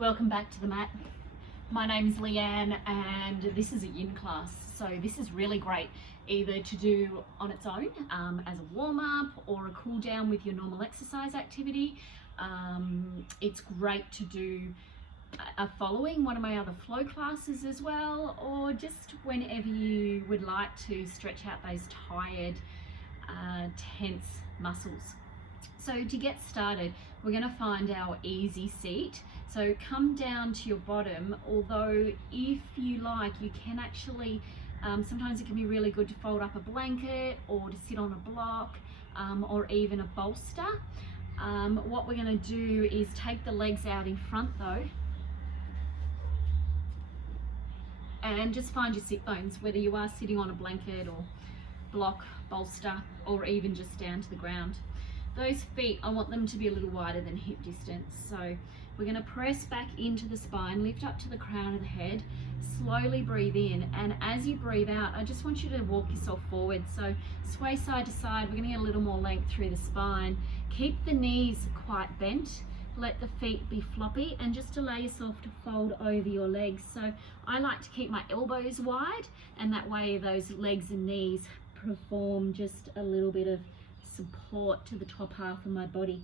Welcome back to the mat. My name is Leanne and this is a Yin class. So this is really great either to do on its own as a warm-up or a cool down with your normal exercise activity. It's great to do following one of my other flow classes as well, or just whenever you would like to stretch out those tired, tense muscles. So to get started, we're going to find our easy seat. So come down to your bottom, although if you like, you can actually, sometimes it can be really good to fold up a blanket or to sit on a block or even a bolster. What we're going to do is take the legs out in front though, and just find your sit bones, whether you are sitting on a blanket or block, bolster, or even just down to the ground. Those feet, I want them to be a little wider than hip distance. So we're going to press back into the spine, lift up to the crown of the head, slowly breathe in, and as you breathe out, I just want you to walk yourself forward. So sway side to side, we're going to get a little more length through the spine. Keep the knees quite bent, let the feet be floppy, and just allow yourself to fold over your legs. So I like to keep my elbows wide, and that way those legs and knees perform just a little bit of support to the top half of my body.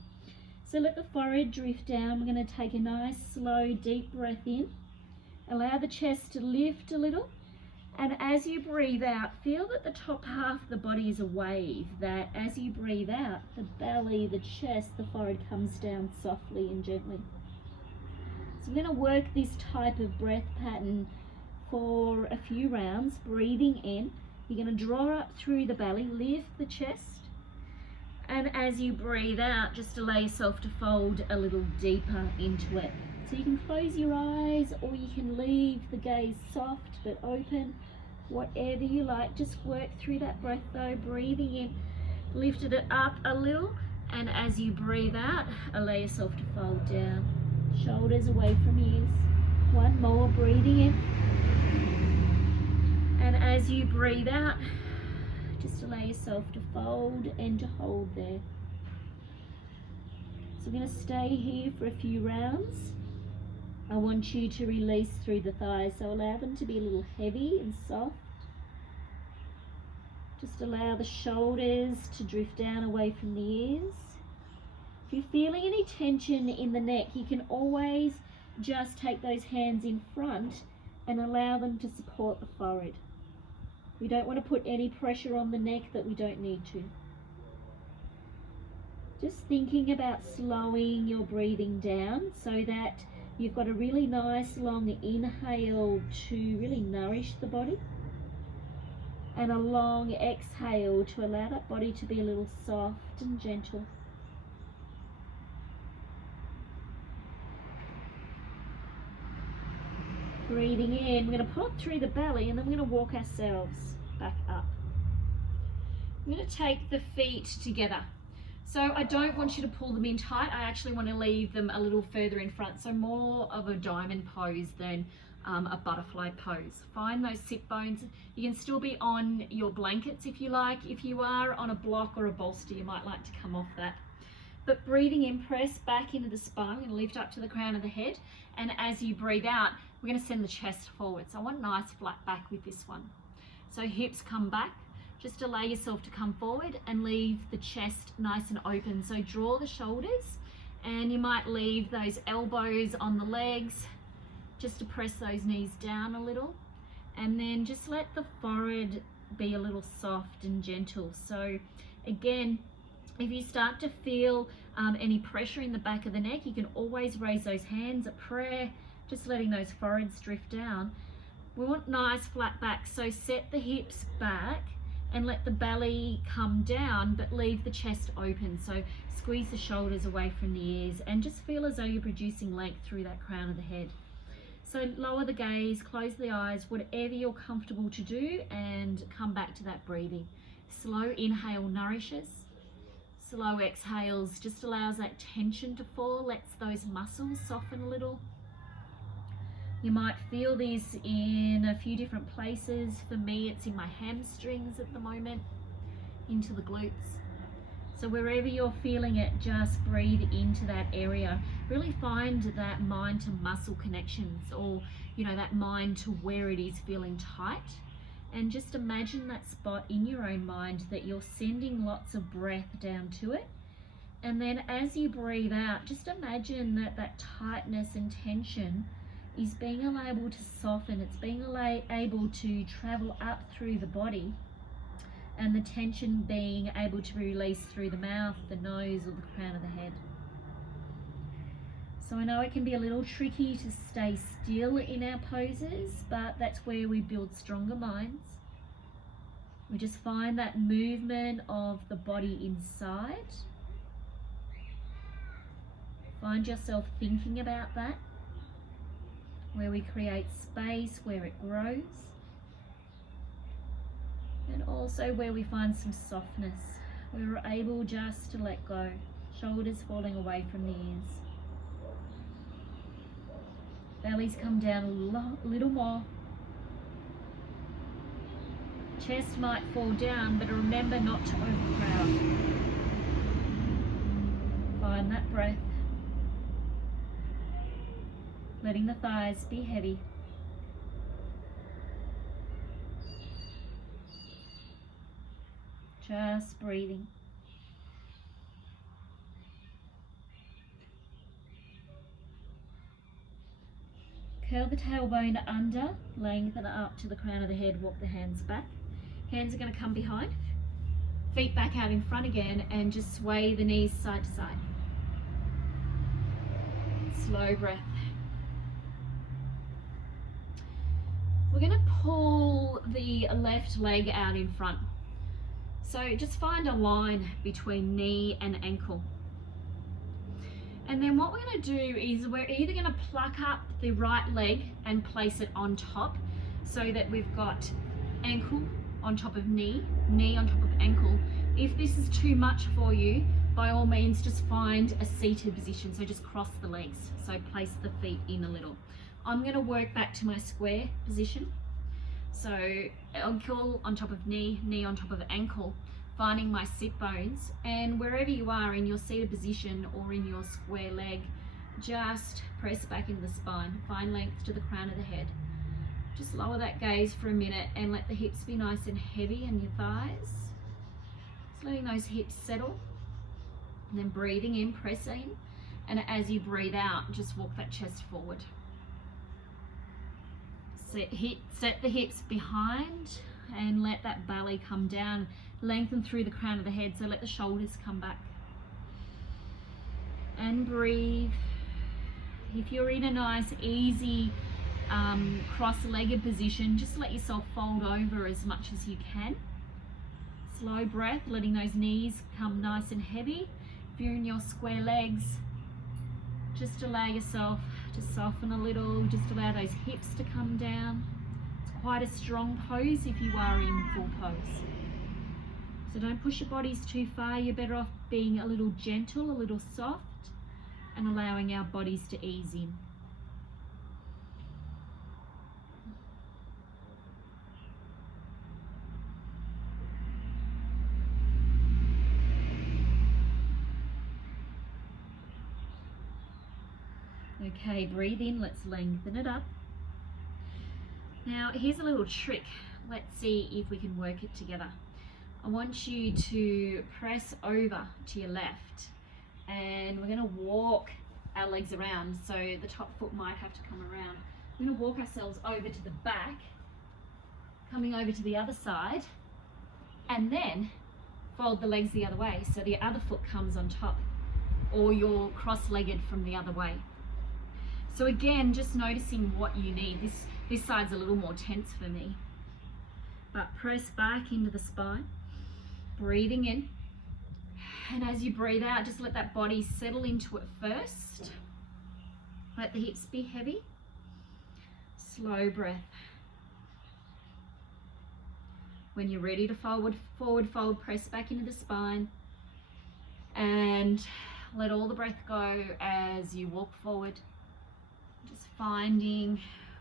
So let the forehead drift down. We're going to take a nice slow deep breath in, allow the chest to lift a little, and as you breathe out, feel that the top half of the body is a wave, that as you breathe out, the belly, the chest, the forehead comes down softly and gently. So we're going to work this type of breath pattern for a few rounds. Breathing in, you're going to draw up through the belly, lift the chest, and as you breathe out, just allow yourself to fold a little deeper into it. So you can close your eyes or you can leave the gaze soft but open, whatever you like. Just work through that breath though, breathing in, lifted it up a little, and as you breathe out, allow yourself to fold down. Shoulders away from ears. One more, breathing in. And as you breathe out, just allow yourself to fold and to hold there. So we're going to stay here for a few rounds. I want you to release through the thighs, so allow them to be a little heavy and soft. Just allow the shoulders to drift down away from the ears. If you're feeling any tension in the neck, you can always just take those hands in front and allow them to support the forehead. We don't want to put any pressure on the neck that we don't need to. Just thinking about slowing your breathing down so that you've got a really nice long inhale to really nourish the body, and a long exhale to allow that body to be a little soft and gentle. Breathing in, we're going to pull up through the belly, and then we're going to walk ourselves back up. I'm going to take the feet together. So I don't want you to pull them in tight. I actually want to leave them a little further in front. So more of a diamond pose than a butterfly pose. Find those sit bones. You can still be on your blankets if you like. If you are on a block or a bolster, you might like to come off that. But breathing in, press back into the spine. We're going to lift up to the crown of the head. And as you breathe out, we're going to send the chest forward. So I want nice flat back with this one. So hips come back. Just allow yourself to come forward and leave the chest nice and open. So draw the shoulders, and you might leave those elbows on the legs just to press those knees down a little. And then just let the forehead be a little soft and gentle. So again, if you start to feel any pressure in the back of the neck, you can always raise those hands at prayer, just letting those foreheads drift down. We want nice flat back, so set the hips back and let the belly come down, but leave the chest open. So squeeze the shoulders away from the ears and just feel as though you're producing length through that crown of the head. So lower the gaze, close the eyes, whatever you're comfortable to do, and come back to that breathing. Slow inhale nourishes. Slow exhales just allows that tension to fall, lets those muscles soften a little. You might feel this in a few different places. For me, it's in my hamstrings at the moment, into the glutes. So wherever you're feeling it, just breathe into that area. Really find that mind to muscle connections, or that mind to where it is feeling tight. And just imagine that spot in your own mind that you're sending lots of breath down to it. And then as you breathe out, just imagine that that tightness and tension is being able to soften. It's being able to travel up through the body, and the tension being able to be released through the mouth, the nose, or the crown of the head. So I know it can be a little tricky to stay still in our poses, but that's where we build stronger minds. We just find that movement of the body inside. Find yourself thinking about that, where we create space, where it grows, and also where we find some softness, where we're able just to let go, shoulders falling away from the ears. Bellies come down a little more. Chest might fall down, but remember not to overcrowd. Find that breath. Letting the thighs be heavy. Just breathing. Curl the tailbone under, lengthen it up to the crown of the head, walk the hands back. Hands are going to come behind, feet back out in front again, and just sway the knees side to side. Slow breath. We're going to pull the left leg out in front. So just find a line between knee and ankle. And then what we're going to do is we're either going to pluck up the right leg and place it on top, so that we've got ankle on top of knee, knee on top of ankle. If this is too much for you, by all means just find a seated position, so just cross the legs, so place the feet in a little. I'm going to work back to my square position, so ankle on top of knee, knee on top of ankle, finding my sit bones. And wherever you are in your seated position or in your square leg, just press back into the spine, find length to the crown of the head. Just lower that gaze for a minute and let the hips be nice and heavy, and your thighs. Just letting those hips settle, and then breathing in, press in, and as you breathe out, just walk that chest forward. Set the hips behind and let that belly come down, lengthen through the crown of the head, so let the shoulders come back. And breathe. If you're in a nice, easy, cross-legged position, just let yourself fold over as much as you can. Slow breath, letting those knees come nice and heavy. If you're in your square legs, just allow yourself to soften a little, just allow those hips to come down. It's quite a strong pose if you are in full pose. So don't push your bodies too far. You're better off being a little gentle, a little soft, and allowing our bodies to ease in. Okay, breathe in, let's lengthen it up. Now, here's a little trick. Let's see if we can work it together. I want you to press over to your left, and we're going to walk our legs around, so the top foot might have to come around. We're going to walk ourselves over to the back, coming over to the other side, and then fold the legs the other way, so the other foot comes on top, or you're cross-legged from the other way. So again, just noticing what you need. This side's a little more tense for me. But press back into the spine, breathing in. And as you breathe out, just let that body settle into it first. Let the hips be heavy. Slow breath. When you're ready to forward fold, press back into the spine. And let all the breath go as you walk forward. Just finding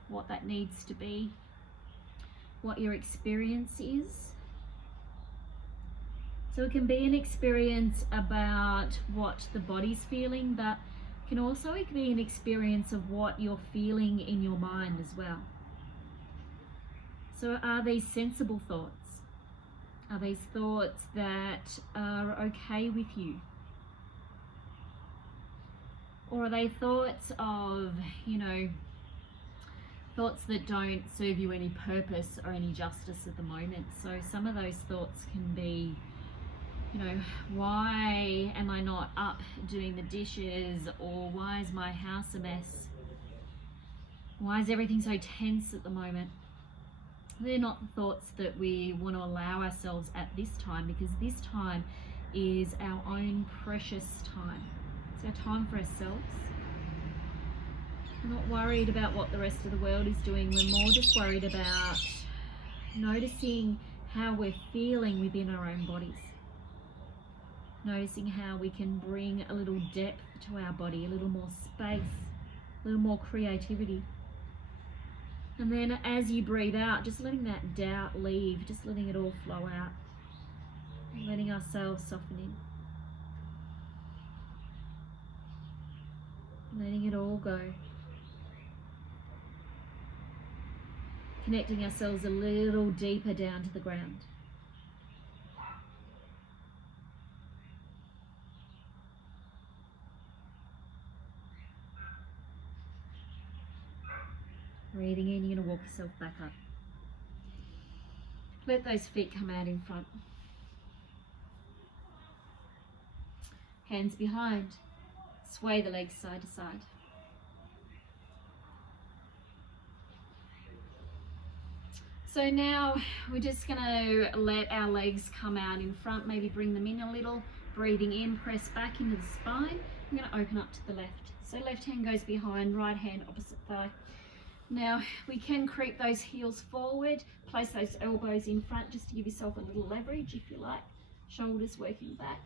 what that needs to be, what your experience is. So it can be an experience about what the body's feeling, but can also be an experience of what you're feeling in your mind as well. So are these sensible thoughts? Are these thoughts that are okay with you? Or are they thoughts of, thoughts that don't serve you any purpose or any justice at the moment? So some of those thoughts can be, why am I not up doing the dishes? Or why is my house a mess? Why is everything so tense at the moment? They're not the thoughts that we want to allow ourselves at this time, because this time is our own precious time. It's our time for ourselves. We're not worried about what the rest of the world is doing. We're more just worried about noticing how we're feeling within our own bodies. Noticing how we can bring a little depth to our body, a little more space, a little more creativity. And then as you breathe out, just letting that doubt leave, just letting it all flow out. Letting ourselves soften in. Letting it all go. Connecting ourselves a little deeper down to the ground. Breathing in, you're going to walk yourself back up. Let those feet come out in front. Hands behind. Sway the legs side to side. So now we're just going to let our legs come out in front, maybe bring them in a little. Breathing in, press back into the spine. I'm going to open up to the left. So left hand goes behind, right hand opposite thigh. Now we can creep those heels forward, place those elbows in front just to give yourself a little leverage if you like. Shoulders working back.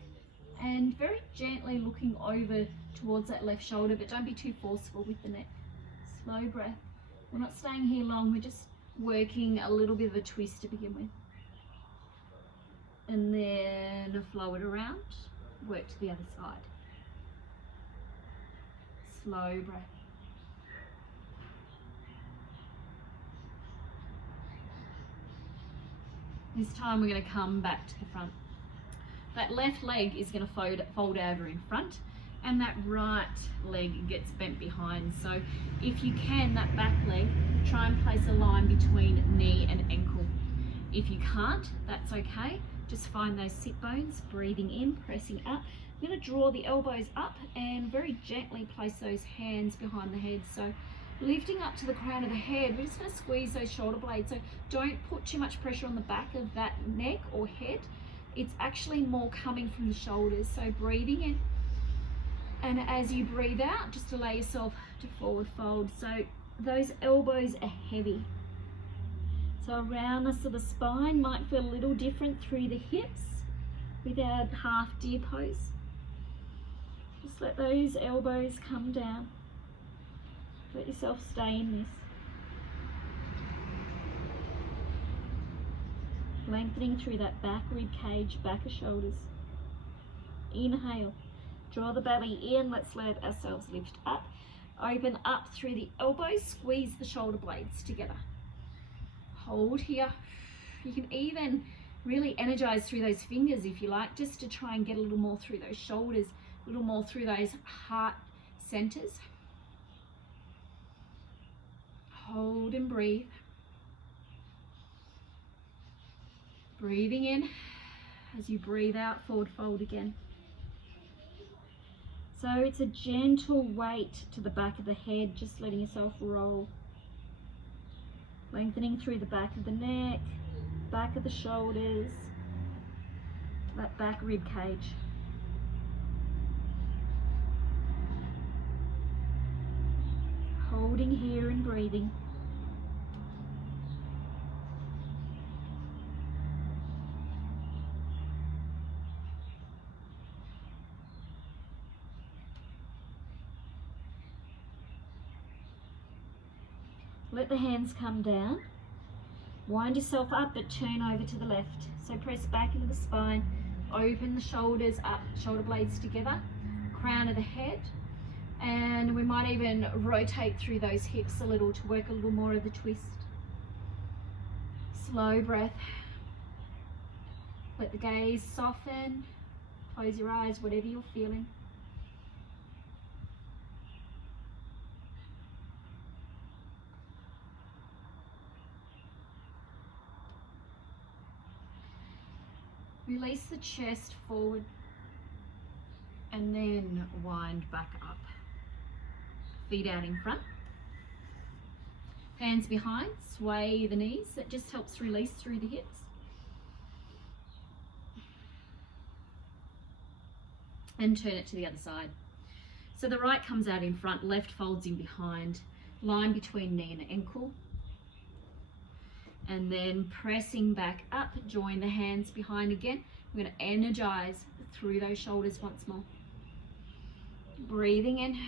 And very gently looking over towards that left shoulder, but don't be too forceful with the neck. Slow breath. We're not staying here long, we're just working a little bit of a twist to begin with. And then flow it around, work to the other side. Slow breath. This time we're going to come back to the front. That left leg is going to fold over in front, and that right leg gets bent behind. So if you can, that back leg, try and place a line between knee and ankle. If you can't, that's okay. Just find those sit bones, breathing in, pressing up. I'm going to draw the elbows up and very gently place those hands behind the head. So lifting up to the crown of the head, we're just going to squeeze those shoulder blades. So don't put too much pressure on the back of that neck or head. It's actually more coming from the shoulders. So breathing in, and as you breathe out, just allow yourself to forward fold. So those elbows are heavy. So roundness of the spine might feel a little different through the hips with our half deer pose. Just let those elbows come down. Let yourself stay in this. Lengthening through that back rib cage, back of shoulders. Inhale. Draw the belly in. Let's let ourselves lift up. Open up through the elbows. Squeeze the shoulder blades together. Hold here. You can even really energize through those fingers if you like, just to try and get a little more through those shoulders, a little more through those heart centers. Hold and breathe. Breathing in. As you breathe out, forward fold again. So it's a gentle weight to the back of the head, just letting yourself roll. Lengthening through the back of the neck, back of the shoulders, that back rib cage. Holding here and breathing. Let the hands come down. Wind yourself up, but turn over to the left. So press back into the spine. Open the shoulders up, shoulder blades together, crown of the head, and we might even rotate through those hips a little to work a little more of the twist. Slow breath. Let the gaze soften. Close your eyes, whatever you're feeling. Release the chest forward and then wind back up. Feet out in front. Hands behind, sway the knees. That just helps release through the hips. And turn it to the other side. So the right comes out in front, left folds in behind, line between knee and ankle. And then pressing back up, join the hands behind again. We're going to energize through those shoulders once more. Breathing in,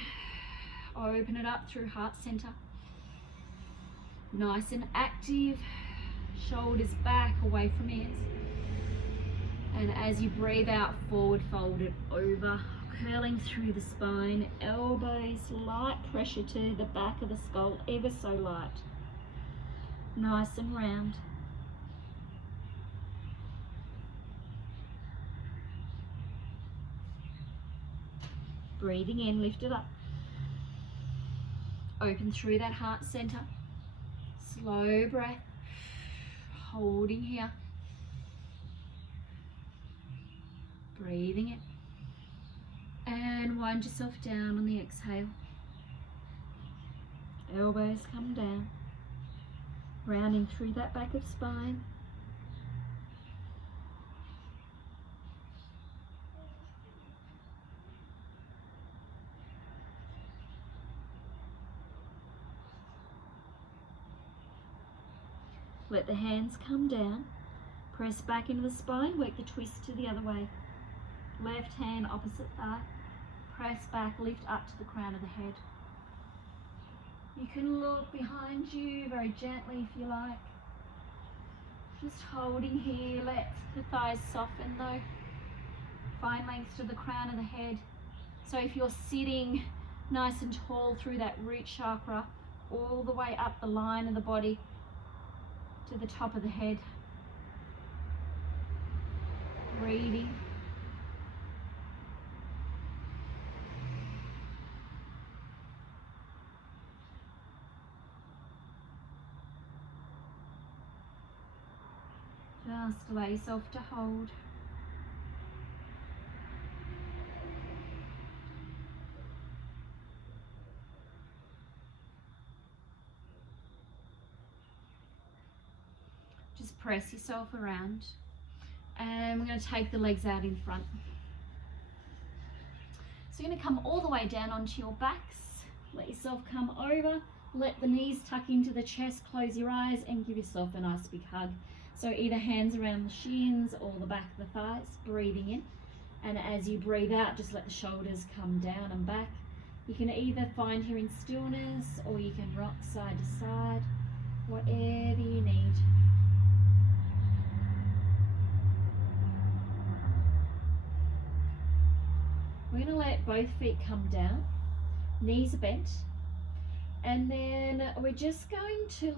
open it up through heart center. Nice and active, shoulders back, away from ears. And as you breathe out, forward fold it over, curling through the spine, elbows, light pressure to the back of the skull, ever so light. Nice and round. Breathing in, lift it up. Open through that heart center. Slow breath. Holding here. Breathing in. And wind yourself down on the exhale. Elbows come down. Rounding through that back of spine. Let the hands come down. Press back into the spine, work the twist to the other way. Left hand opposite thigh. Press back, lift up to the crown of the head. You can look behind you very gently if you like. Just holding here, let the thighs soften though. Find length to the crown of the head. So if you're sitting nice and tall through that root chakra, all the way up the line of the body to the top of the head. Breathing. Just allow yourself to hold. Just press yourself around. And we're going to take the legs out in front. So you're going to come all the way down onto your backs. Let yourself come over. Let the knees tuck into the chest. Close your eyes and give yourself a nice big hug. So either hands around the shins or the back of the thighs, breathing in. And as you breathe out, just let the shoulders come down and back. You can either find here in stillness or you can rock side to side, whatever you need. We're going to let both feet come down, knees are bent, and then we're just going to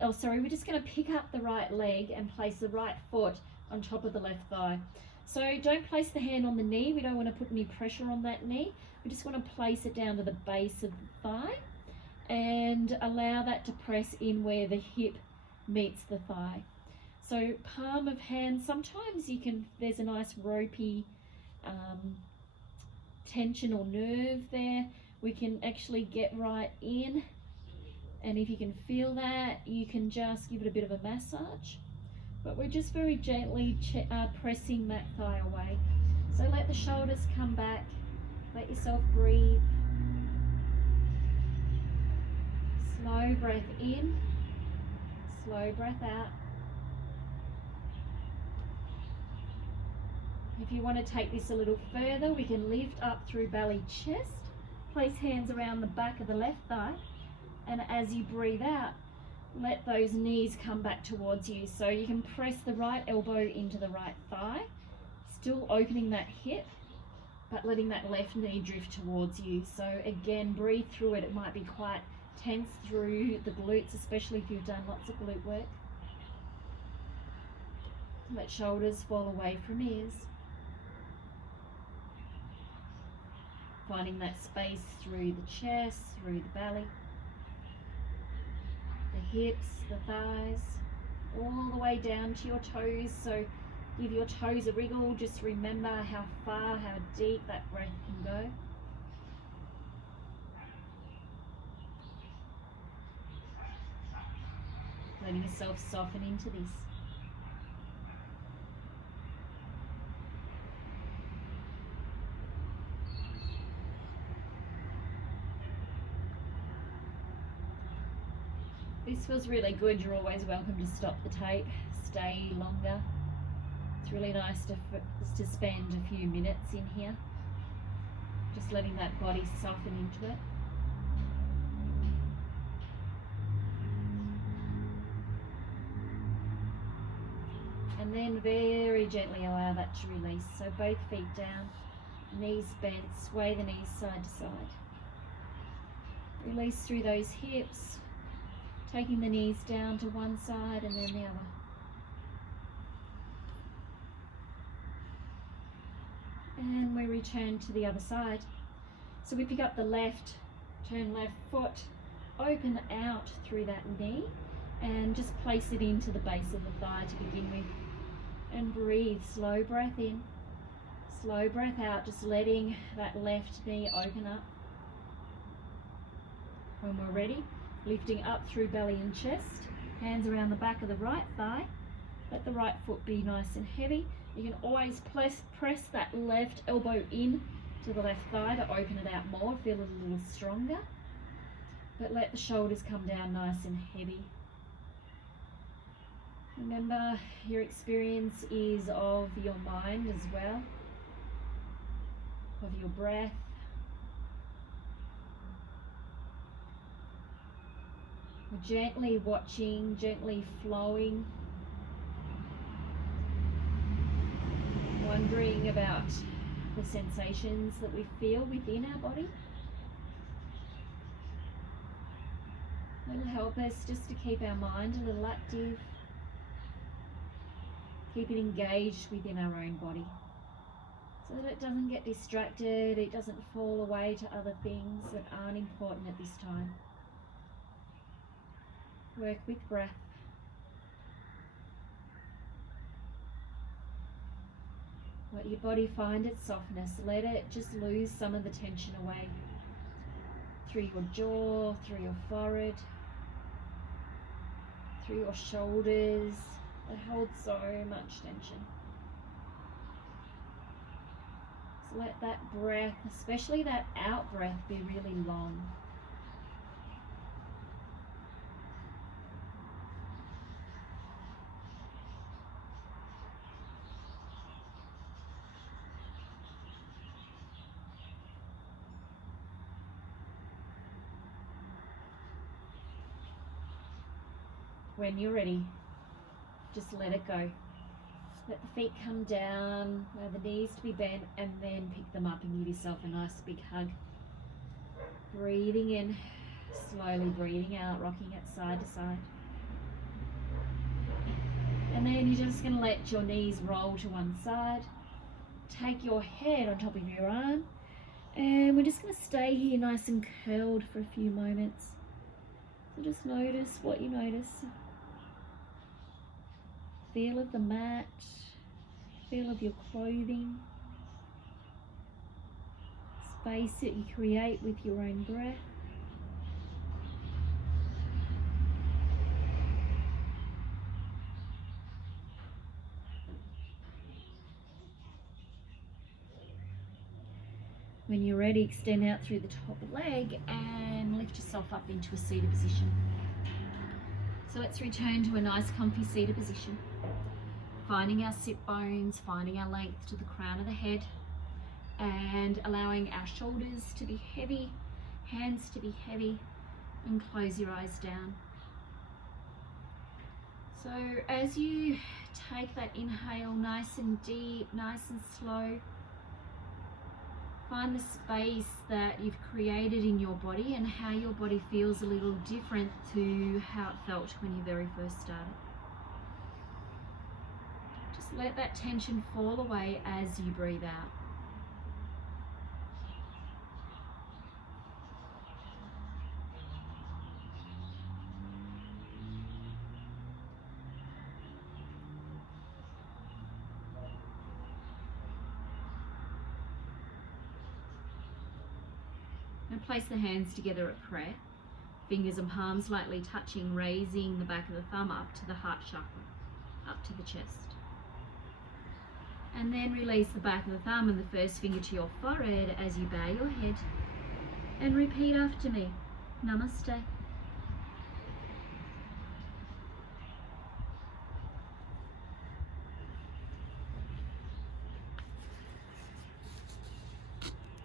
we're just going to pick up the right leg and place the right foot on top of the left thigh. So don't place the hand on the knee. We don't want to put any pressure on that knee. We just want to place it down to the base of the thigh and allow that to press in where the hip meets the thigh. So palm of hand, sometimes there's a nice ropey tension or nerve there. We can actually get right in. And if you can feel that, you can just give it a bit of a massage. But we're just very gently pressing that thigh away. So let the shoulders come back. Let yourself breathe. Slow breath in. Slow breath out. If you want to take this a little further, we can lift up through belly, chest. Place hands around the back of the left thigh. And as you breathe out, let those knees come back towards you. So you can press the right elbow into the right thigh Still opening that hip, but letting that left knee drift towards you. So again, breathe through it. It might be quite tense through the glutes, especially if you've done lots of glute work. Let shoulders fall away from ears. Finding that space through the chest, through the belly, the hips, the thighs, all the way down to your toes. So give your toes a wriggle. Just remember how far, how deep that breath can go. Letting yourself soften into this. This feels really good. You're always welcome to stop the tape, stay longer. It's really nice to spend a few minutes in here, just letting that body soften into it. And then very gently allow that to release. So both feet down, knees bent, sway the knees side to side. Release through those hips, taking the knees down to one side and then the other. And we return to the other side. So we pick up the left, turn left foot, open out through that knee and just place it into the base of the thigh to begin with. And breathe, slow breath in, slow breath out, just letting that left knee open up. When we're ready, lifting up through belly and chest, hands around the back of the right thigh. Let the right foot be nice and heavy. You can always press that left elbow in to the left thigh to open it out more, feel it a little stronger. But let the shoulders come down nice and heavy. Remember, your experience is of your mind as well, of your breath. We're gently watching, gently flowing, wondering about the sensations that we feel within our body. It'll help us just to keep our mind a little active, keep it engaged within our own body so that it doesn't get distracted, it doesn't fall away to other things that aren't important at this time. Work with breath. Let your body find its softness. Let it just lose some of the tension away through your jaw, through your forehead, through your shoulders. It holds so much tension. So let that breath, especially that out breath, be really long. When you're ready, just let it go. Let the feet come down, allow the knees to be bent, and then pick them up and give yourself a nice big hug. Breathing in, slowly breathing out, rocking it side to side. And then you're just going to let your knees roll to one side. Take your head on top of your arm, and we're just going to stay here nice and curled for a few moments. So just notice what you notice. Feel of the mat, feel of your clothing, space that you create with your own breath. When you're ready, extend out through the top leg and lift yourself up into a seated position. So let's return to a nice comfy seated position. Finding our sit bones, finding our length to the crown of the head, and allowing our shoulders to be heavy, hands to be heavy, and close your eyes down. So as you take that inhale nice and deep, nice and slow, find the space that you've created in your body and how your body feels a little different to how it felt when you very first started. Just let that tension fall away as you breathe out. And place the hands together at prayer. Fingers and palms lightly touching, raising the back of the thumb up to the heart chakra, up to the chest. And then release the back of the thumb and the first finger to your forehead as you bow your head. And repeat after me. Namaste.